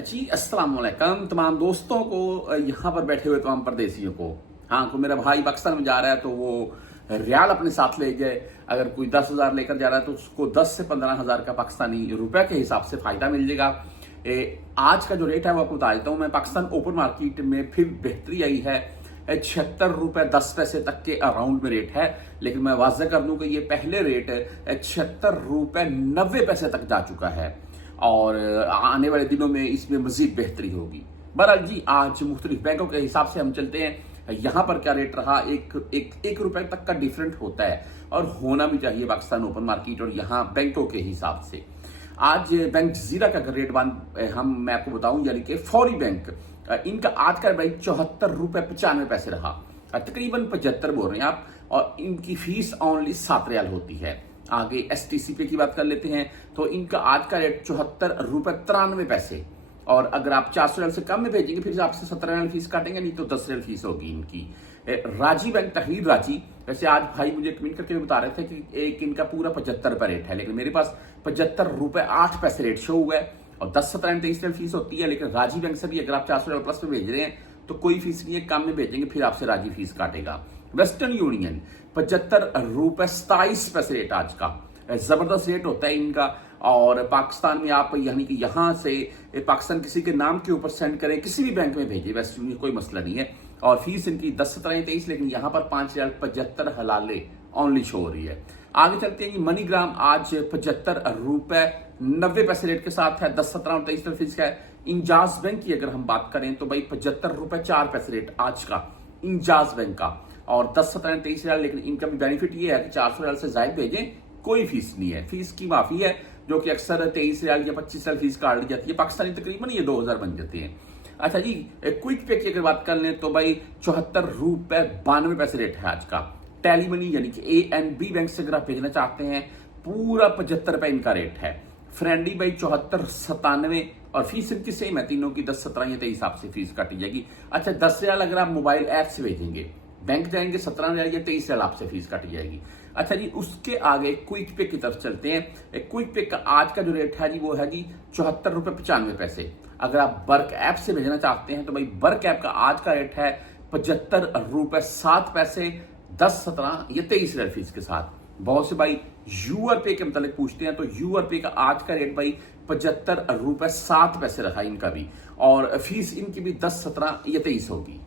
जी अस्सलाम वालेकुम तमाम दोस्तों को, यहाँ पर बैठे हुए तमाम परदेसियों को। हाँ, को मेरा भाई पाकिस्तान में जा रहा है तो वो रियाल अपने साथ ले जाए। अगर कोई 10,000 लेकर जा रहा है तो उसको 10 से 15,000 का पाकिस्तानी रुपए के हिसाब से फायदा मिल जाएगा। आज का जो रेट है वो आपको बता देता हूँ मैं। पाकिस्तान ओपन मार्केट में फिर बेहतरी आई है। 76 रुपए 10 पैसे तक के अराउंड में रेट है, लेकिन मैं वाज़ेह कर दूं कि ये पहले रेट 76 रुपए 90 पैसे तक जा चुका है और आने वाले दिनों में इसमें मजीद बेहतरी होगी। बहरहाल जी, आज मुख्तलिफ बैंकों के हिसाब से हम चलते हैं। यहाँ पर क्या रेट रहा, एक रुपए तक का डिफरेंट होता है और होना भी चाहिए पाकिस्तान ओपन मार्केट और यहाँ बैंकों के हिसाब से। आज बैंक जजीरा का रेट मैं आपको बताऊं, यानी कि फौरी बैंक, इनका आज का भाई 74 रुपए 95 पैसे रहा। तकरीबन 75 बोल रहे हैं आप, और इनकी फीस ओनली 7 रियाल होती है। आगे STCP की बात कर लेते हैं तो इनका आज का रेट 74 रुपए 93 पैसे, और अगर आप 400 रियाल से कम में भेजेंगे फिर आपसे 17 रियाल फीस काटेंगे, नहीं तो 10 रियाल फीस होगी इनकी। राजी बैंक, तहरीर राजी, वैसे आज भाई मुझे कमेंट करके बता रहे थे कि एक इनका पूरा 75 रुपए रेट है, लेकिन मेरे पास 75 रुपए 8 पैसे रेट शो हुआ है और 10 17 23 रियाल फीस होती है। लेकिन राजी बैंक से भी अगर आप 400 रियाल प्लस में भेज रहे हैं तो कोई फीस नहीं है, कम में भेजेंगे फिर आपसे राजी फीस काटेगा। वेस्टर्न यूनियन 75 रुपए 27 पैसे रेट आज का, जबरदस्त रेट होता है इनका। और पाकिस्तान में आप यानी कि यहां से पाकिस्तान किसी के नाम के ऊपर सेंड करें, किसी भी बैंक में भेजिए, वेस्ट यूनियन कोई मसला नहीं है। और फीस इनकी 10 17 23, लेकिन यहां पर 5 रियाल 75 हलाले ओनली शो हो रही है। आगे चलते हैं, मनीग्राम आज 75 रुपए 90 पैसे रेट के साथ है, 10 17 और 23 फीस का है। इंजाज बैंक की अगर हम बात करें तो भाई 75 रुपए 4 पैसे रेट आज का इंजाज बैंक का, और 10 17 23 रियाल। लेकिन इनका भी बेनिफिट ये है कि 400 रियाल से ज्यादा भेजें कोई फीस नहीं है, फीस की माफी है, जो कि अक्सर 23 रियाल या 25 रियाल फीस काट ली जाती है। पाकिस्तानी तकरीबन ये 2000 बन जाते हैं। अच्छा जी, क्विक पे की अगर बात कर लें तो भाई 74 रुपए 92 पैसे रेट है आज का। टेली मनी यानी कि ANB बैंक से अगर आप भेजना चाहते हैं, पूरा 75 रुपए इनका रेट है। फ्रेंडली भाई 74 97, और फीस इनकी सेम है, तीनों की 10 17 या 23 हिसाब से फीस काटी जाएगी। अच्छा, 10 रियाल अगर आप मोबाइल ऐप से भेजेंगे, बैंक जाएंगे 17 रियाल या 23 रियाल आपसे फीस काटी जाएगी। अच्छा जी, उसके आगे क्विक पे की तरफ चलते हैं। क्विक पे का आज का जो रेट है जी वो है जी 74 रुपए 95 पैसे। अगर आप बर्क ऐप से भेजना चाहते हैं तो भाई बर्क ऐप का आज का रेट है 75 रुपए 7 पैसे, 10 17 या 23 रियाल फीस के साथ। बहुत से भाई यूआर पे के मतलब पूछते हैं, तो यूआर पे का आज का रेट भाई 75 रुपए 7 पैसे रखा इनका भी, और फीस इनकी भी 10 17 या 23 होगी।